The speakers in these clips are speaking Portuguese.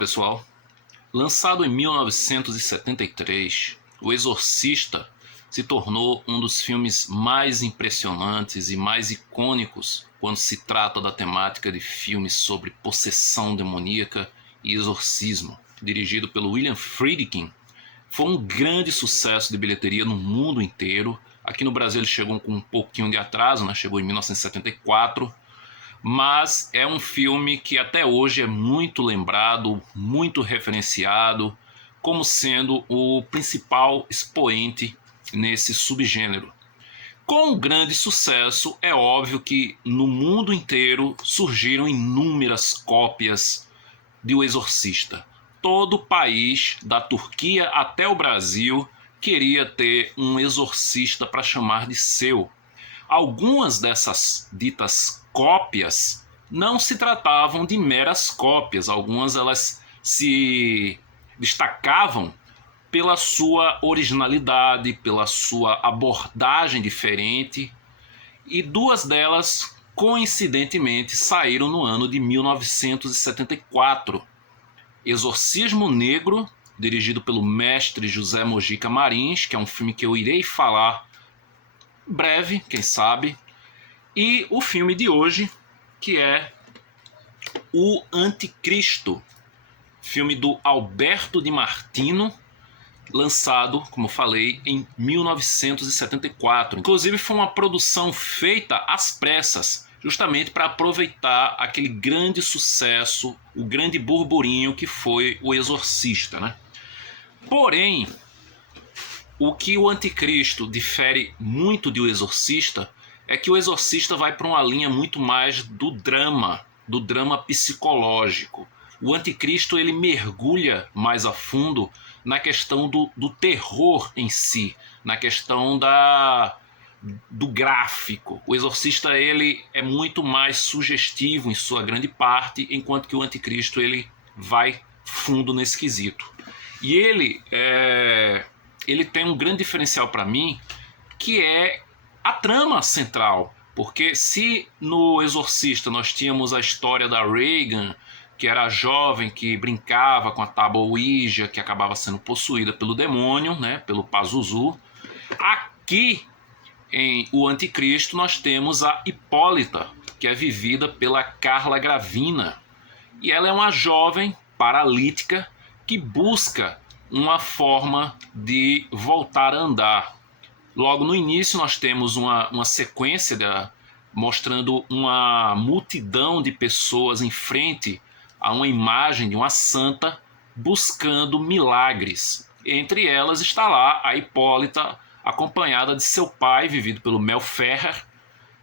pessoal. Lançado em 1973, O Exorcista se tornou um dos filmes mais impressionantes e mais icônicos quando se trata da temática de filmes sobre possessão demoníaca e exorcismo. Dirigido pelo William Friedkin, foi um grande sucesso de bilheteria no mundo inteiro. Aqui no Brasil ele chegou com um pouquinho de atraso, né? Chegou em 1974. Mas é um filme que até hoje é muito lembrado, muito referenciado, como sendo o principal expoente nesse subgênero. Com um grande sucesso, é óbvio que no mundo inteiro surgiram inúmeras cópias de O Exorcista. Todo o país, da Turquia até o Brasil, queria ter um exorcista para chamar de seu. Algumas dessas ditas cópias não se tratavam de meras cópias, algumas elas se destacavam pela sua originalidade, pela sua abordagem diferente, e duas delas, coincidentemente, saíram no ano de 1974. Exorcismo Negro, dirigido pelo mestre José Mojica Marins, que é um filme que eu irei falar breve, quem sabe, e o filme de hoje, que é O Anticristo, filme do Alberto Di Martino, lançado, como eu falei, em 1974. Inclusive foi uma produção feita às pressas, justamente para aproveitar aquele grande sucesso, o grande burburinho que foi O Exorcista, né? Porém, o que o Anticristo difere muito de O Exorcista é que o Exorcista vai para uma linha muito mais do drama psicológico. O Anticristo ele mergulha mais a fundo na questão do terror em si, na questão do gráfico. O Exorcista ele é muito mais sugestivo em sua grande parte, enquanto que o Anticristo ele vai fundo nesse quesito. E ele tem um grande diferencial para mim, que é a trama central. Porque se no Exorcista nós tínhamos a história da Regan, que era a jovem que brincava com a tábua Ouija, que acabava sendo possuída pelo demônio, né, pelo Pazuzu, aqui em O Anticristo nós temos a Hipólita, que é vivida pela Carla Gravina. E ela é uma jovem paralítica que busca uma forma de voltar a andar. Logo no início nós temos uma sequência mostrando uma multidão de pessoas em frente a uma imagem de uma santa buscando milagres. Entre elas está lá a Hipólita, acompanhada de seu pai, vivido pelo Mel Ferrer,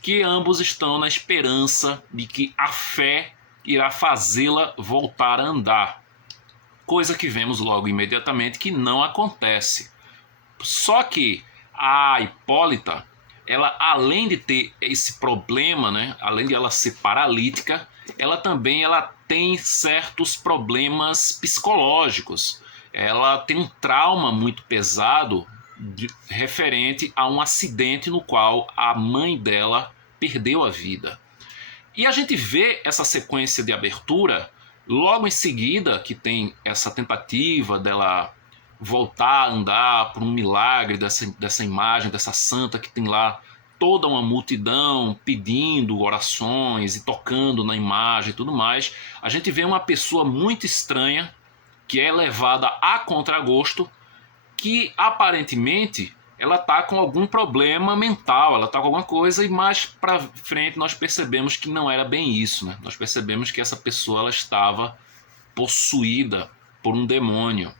que ambos estão na esperança de que a fé irá fazê-la voltar a andar. Coisa que vemos logo imediatamente que não acontece. Só que a Hipólita, ela além de ter esse problema, né, além de ela ser paralítica, ela também tem certos problemas psicológicos. Ela tem um trauma muito pesado referente a um acidente no qual a mãe dela perdeu a vida. E a gente vê essa sequência de abertura logo em seguida, que tem essa tentativa dela voltar a andar por um milagre dessa imagem, dessa santa que tem lá toda uma multidão pedindo orações e tocando na imagem e tudo mais. A gente vê uma pessoa muito estranha que é levada a contragosto, que aparentemente ela está com algum problema mental, ela está com alguma coisa, e mais para frente nós percebemos que não era bem isso, né? Nós percebemos que essa pessoa ela estava possuída por um demônio.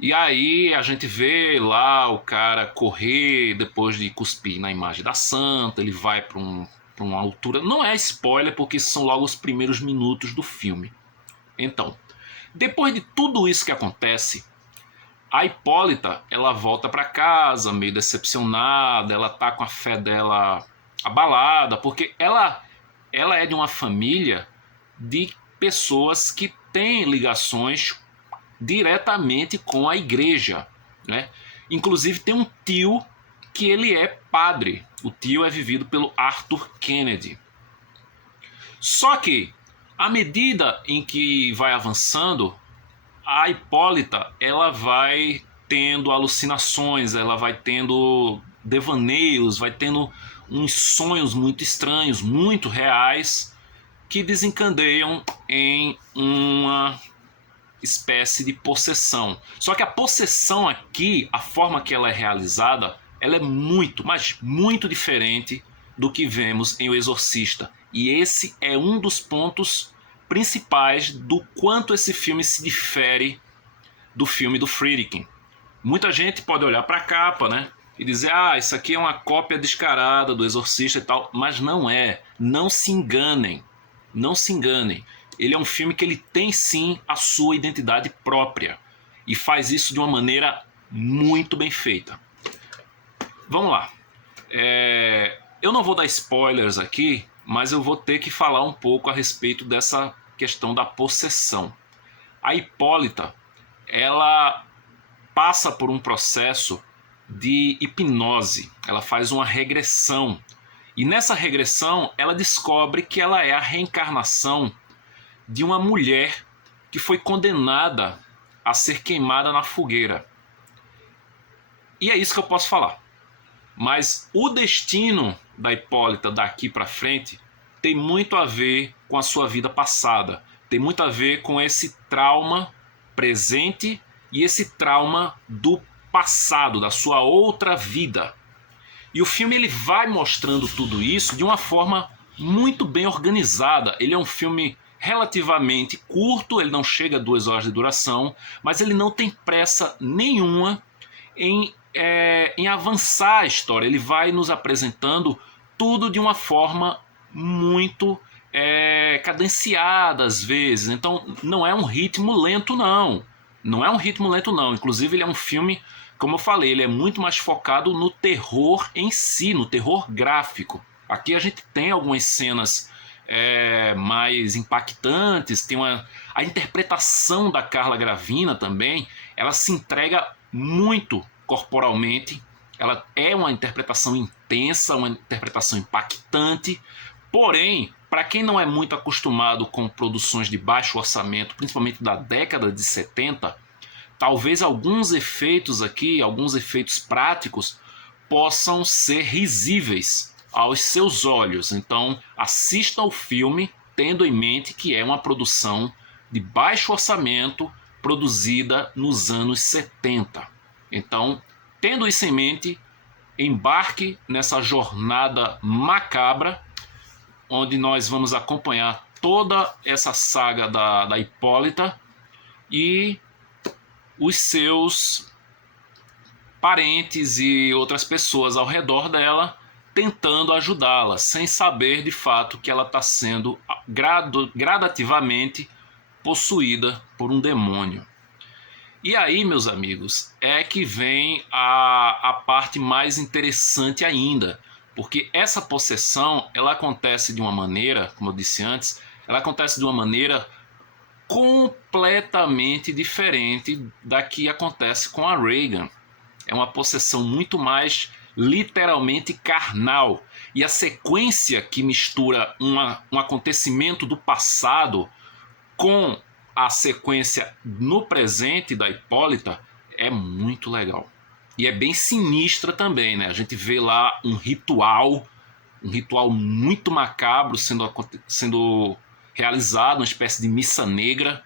E aí a gente vê lá o cara correr depois de cuspir na imagem da santa, ele vai para uma altura... Não é spoiler, porque são logo os primeiros minutos do filme. Então, depois de tudo isso que acontece, a Hipólita, ela volta para casa meio decepcionada, ela tá com a fé dela abalada, porque ela é de uma família de pessoas que têm ligações diretamente com a igreja, né? Inclusive tem um tio que ele é padre. O tio é vivido pelo Arthur Kennedy. Só que À medida em que vai avançando, a Hipólita ela vai tendo alucinações, ela vai tendo devaneios, vai tendo uns sonhos muito estranhos, muito reais, que desencadeiam em uma espécie de possessão. Só que a possessão aqui, a forma que ela é realizada, ela é muito, mas muito diferente do que vemos em O Exorcista. E esse é um dos pontos principais do quanto esse filme se difere do filme do Friedkin. Muita gente pode olhar para a capa, né, e dizer, isso aqui é uma cópia descarada do Exorcista e tal, mas não é. Não se enganem. Não se enganem. Ele é um filme que ele tem sim a sua identidade própria e faz isso de uma maneira muito bem feita. Vamos lá. Eu não vou dar spoilers aqui, mas eu vou ter que falar um pouco a respeito dessa questão da possessão. A Hipólita, ela passa por um processo de hipnose, ela faz uma regressão. E nessa regressão, ela descobre que ela é a reencarnação de uma mulher que foi condenada a ser queimada na fogueira. E é isso que eu posso falar. Mas o destino da Hipólita daqui para frente tem muito a ver com a sua vida passada, tem muito a ver com esse trauma presente e esse trauma do passado, da sua outra vida. E o filme ele vai mostrando tudo isso de uma forma muito bem organizada. Ele é um filme relativamente curto, ele não chega a 2 horas de duração, mas ele não tem pressa nenhuma em avançar a história. Ele vai nos apresentando tudo de uma forma muito cadenciada às vezes. Então não é um ritmo lento não. Não é um ritmo lento não. Inclusive ele é um filme, como eu falei, ele é muito mais focado no terror em si, no terror gráfico. Aqui a gente tem algumas cenas mais impactantes, tem a interpretação da Carla Gravina também, ela se entrega muito corporalmente, ela é uma interpretação intensa, uma interpretação impactante, porém, para quem não é muito acostumado com produções de baixo orçamento, principalmente da década de 70, talvez alguns efeitos aqui, alguns efeitos práticos, possam ser risíveis aos seus olhos. Então, assista ao filme tendo em mente que é uma produção de baixo orçamento produzida nos anos 70. Então, tendo isso em mente, embarque nessa jornada macabra, onde nós vamos acompanhar toda essa saga da Hipólita e os seus parentes e outras pessoas ao redor dela tentando ajudá-la, sem saber de fato que ela está sendo gradativamente possuída por um demônio. E aí, meus amigos, é que vem a parte mais interessante ainda, porque essa possessão ela acontece de uma maneira, como eu disse antes, ela acontece de uma maneira completamente diferente da que acontece com a Regan. É uma possessão muito mais literalmente carnal. E a sequência que mistura um acontecimento do passado com a sequência no presente da Hipólita é muito legal. E é bem sinistra também, né? A gente vê lá um ritual muito macabro sendo realizado, uma espécie de missa negra,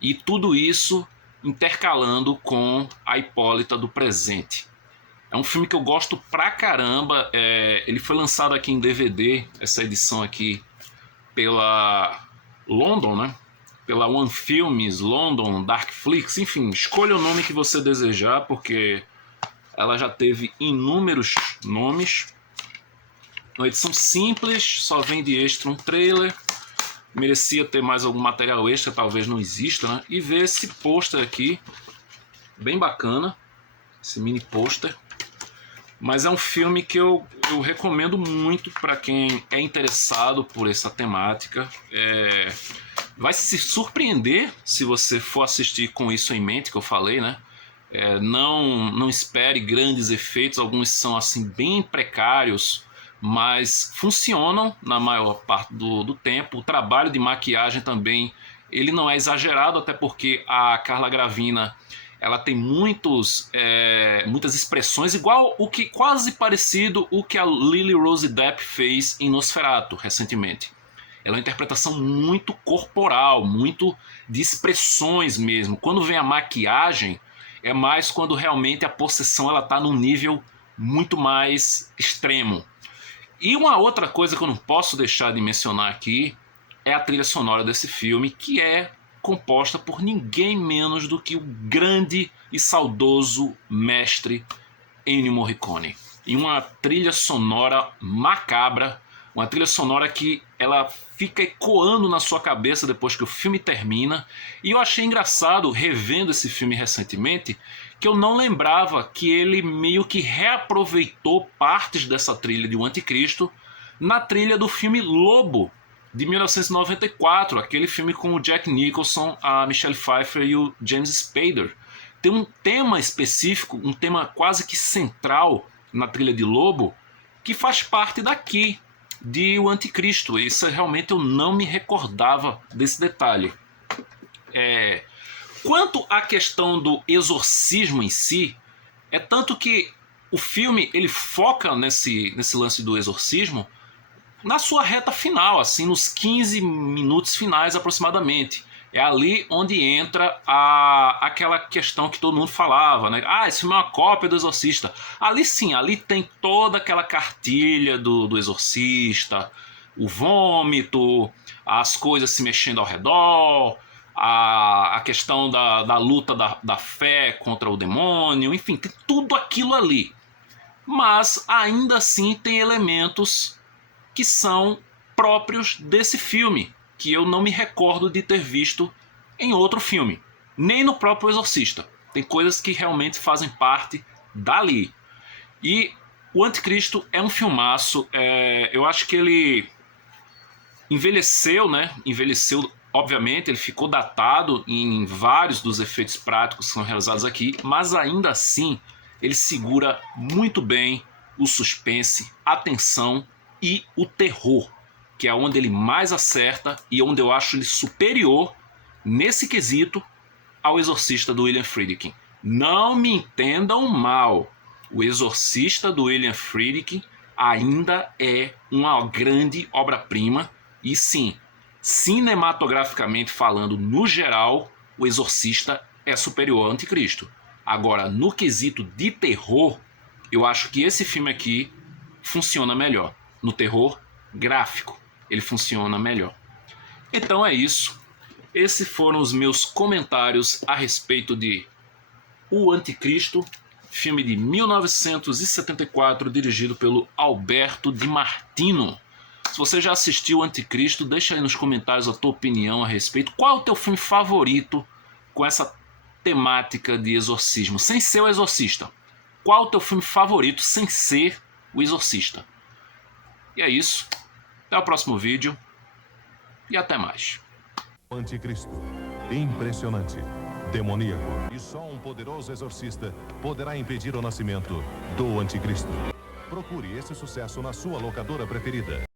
e tudo isso intercalando com a Hipólita do presente. É um filme que eu gosto pra caramba. Ele foi lançado aqui em DVD, essa edição aqui, pela London, né? Pela One Films, London, Darkflix, enfim, escolha o nome que você desejar, porque ela já teve inúmeros nomes. Uma edição simples, só vem de extra um trailer. Merecia ter mais algum material extra, talvez não exista, né? E ver esse pôster aqui, bem bacana, esse mini pôster. Mas é um filme que eu recomendo muito para quem é interessado por essa temática. Vai se surpreender se você for assistir com isso em mente, que eu falei, né? Não espere grandes efeitos, alguns são assim bem precários, mas funcionam na maior parte do tempo. O trabalho de maquiagem também, ele não é exagerado, até porque a Carla Gravina, ela tem muitas expressões, igual o que quase parecido o que a Lily Rose Depp fez em Nosferatu recentemente. Ela é uma interpretação muito corporal, muito de expressões mesmo. Quando vem a maquiagem, é mais quando realmente a possessão ela está num nível muito mais extremo. E uma outra coisa que eu não posso deixar de mencionar aqui é a trilha sonora desse filme, que é composta por ninguém menos do que o grande e saudoso mestre Ennio Morricone. E uma trilha sonora macabra, uma trilha sonora que ela fica ecoando na sua cabeça depois que o filme termina. E eu achei engraçado, revendo esse filme recentemente, que eu não lembrava que ele meio que reaproveitou partes dessa trilha de O Anticristo na trilha do filme Lobo, de 1994, aquele filme com o Jack Nicholson, a Michelle Pfeiffer e o James Spader. Tem um tema específico, um tema quase que central na trilha de Lobo, que faz parte daqui, de O Anticristo. Isso realmente eu não me recordava desse detalhe. Quanto à questão do exorcismo em si, é tanto que o filme ele foca nesse lance do exorcismo na sua reta final, assim, nos 15 minutos finais aproximadamente. É ali onde entra aquela questão que todo mundo falava, né? Ah, esse filme é uma cópia do Exorcista. Ali sim, ali tem toda aquela cartilha do Exorcista, o vômito, as coisas se mexendo ao redor, a questão da luta da fé contra o demônio, enfim, tem tudo aquilo ali. Mas ainda assim tem elementos que são próprios desse filme, que eu não me recordo de ter visto em outro filme, nem no próprio Exorcista. Tem coisas que realmente fazem parte dali. E o Anticristo é um filmaço, eu acho que ele envelheceu, né? Envelheceu, obviamente, ele ficou datado em vários dos efeitos práticos que são realizados aqui, mas ainda assim ele segura muito bem o suspense, a tensão e o terror, que é onde ele mais acerta e onde eu acho ele superior nesse quesito ao Exorcista do William Friedkin. Não me entendam mal, o Exorcista do William Friedkin ainda é uma grande obra-prima e sim, cinematograficamente falando, no geral, o Exorcista é superior ao Anticristo. Agora, no quesito de terror, eu acho que esse filme aqui funciona melhor. No terror gráfico, ele funciona melhor. Então é isso. Esses foram os meus comentários a respeito de O Anticristo, filme de 1974, dirigido pelo Alberto Di Martino. Se você já assistiu O Anticristo, deixa aí nos comentários a tua opinião a respeito. Qual é o teu filme favorito com essa temática de exorcismo, sem ser o Exorcista? Qual é o teu filme favorito sem ser o Exorcista? E é isso. Até o próximo vídeo. E até mais. Anticristo. Impressionante. Demoníaco. E só um poderoso exorcista poderá impedir o nascimento do Anticristo. Procure esse sucesso na sua locadora preferida.